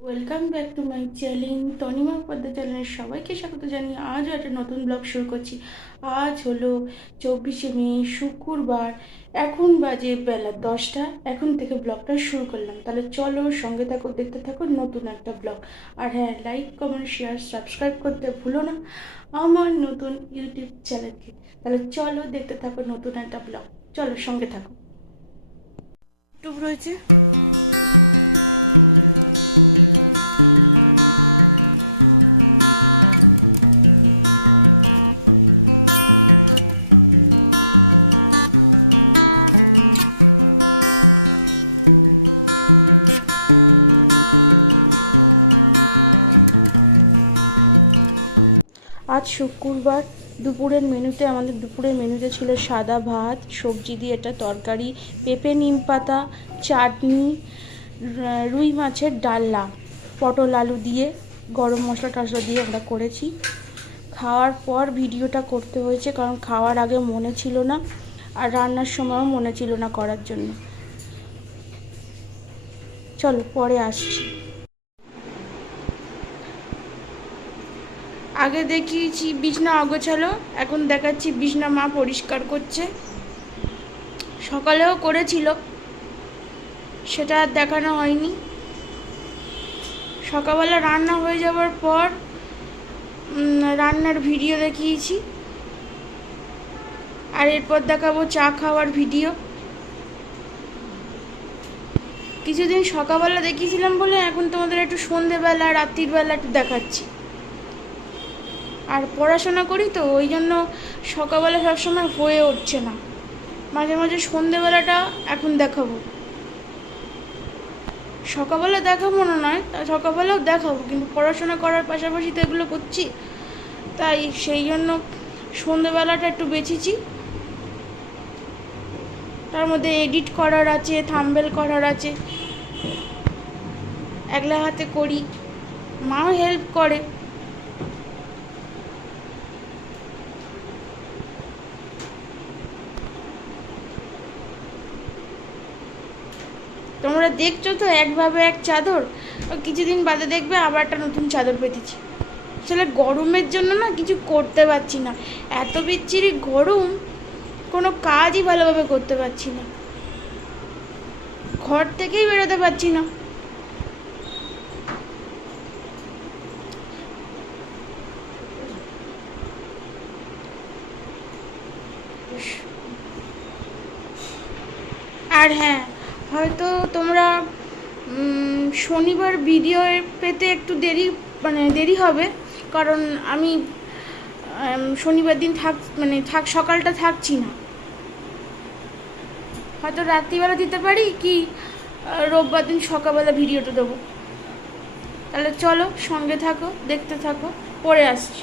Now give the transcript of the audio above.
Welcome back to my channel Tanima Padma চ্যানেলের সবাইকে স্বাগত জানিয়ে আজও একটা নতুন ব্লগ শুরু করছি। আজ হলো চব্বিশে মে, শুক্রবার, এখন বাজে বেলা দশটা, এখন থেকে ব্লগটা শুরু করলাম। তাহলে চলো সঙ্গে থাকো, দেখতে থাকো নতুন একটা ব্লগ আর হ্যাঁ লাইক কমেন্ট শেয়ার সাবস্ক্রাইব করতে ভুলো না আমার নতুন ইউটিউব চ্যানেলকে তাহলে চলো দেখতে থাকো নতুন একটা ব্লগ চলো সঙ্গে থাকো। ইউটিউব রয়েছে। আজ শুক্রবার দুপুরের মেনুতে, আমাদের দুপুরের মেনুতে ছিল সাদা ভাত, সবজি দিয়ে একটা তরকারি, পেঁপে, নিম পাতা, চাটনি রুই মাছের ডালনা, পটল আলু দিয়ে, গরম মশলা টশলা দিয়ে আমরা করেছি। খাওয়ার পর ভিডিওটা করতে হয়েছে, কারণ খাওয়ার আগে মনে ছিল না আর রান্নার সময়ও মনে ছিল না করার জন্য। চলো, পরে আসছি। আগে দেখিয়েছি বিছনা অগোছালো, এখন দেখাচ্ছি বিছনা মা পরিষ্কার করছে। সকালেও করেছিল, সেটা আর দেখানো হয়নি। সকালবেলা রান্না হয়ে যাওয়ার পর রান্নার ভিডিও দেখিয়েছি। আর এরপর দেখাবো চা খাওয়ার ভিডিও। কিছুদিন সকালবেলা দেখিয়েছিলাম বলে, এখন তোমাদের একটু সন্ধেবেলা, রাত্রির বেলা একটু দেখাচ্ছি। আর পড়াশোনা করি তো, ওই জন্য সকালবেলা সবসময় হয়ে উঠছে না। মাঝে মাঝে সন্ধেবেলাটা এখন দেখাবো। সকালবেলা দেখাবো না নয়, তা সকালবেলাও দেখাবো, কিন্তু পড়াশোনা করার পাশাপাশি তো এগুলো করছি। তাই সেই জন্য সন্ধেবেলাটা একটু বেছেছি। তার মধ্যে এডিট করার আছে, থাম্বেল করার আছে। একলা হাতে করি, মাও হেল্প করে। তোমরা দেখছ তো একভাবে এক চাদর? কিছুদিন বাদে দেখবে আবার একটা নতুন চাদর পেতেছি। আসলে গরমের জন্য না কিছু করতে পারছি না। এত বিচ্ছিরি গরম, কোনো কাজই ভালোভাবে করতে পারছি না। ঘর থেকেই বেরোতে পারছি না। আর হ্যাঁ হয়তো তোমরা শনিবার ভিডিও পেতে একটু দেরি মানে দেরি হবে। কারণ আমি শনিবার দিন থাক মানে থাক, সকালটা থাকছি না। হয়তো রাত্রিবেলা দিতে পারি কি রোববার দিন সকালবেলা ভিডিওটা দেবো। তাহলে চলো সঙ্গে থাকো, দেখতে থাকো, পরে আসছি।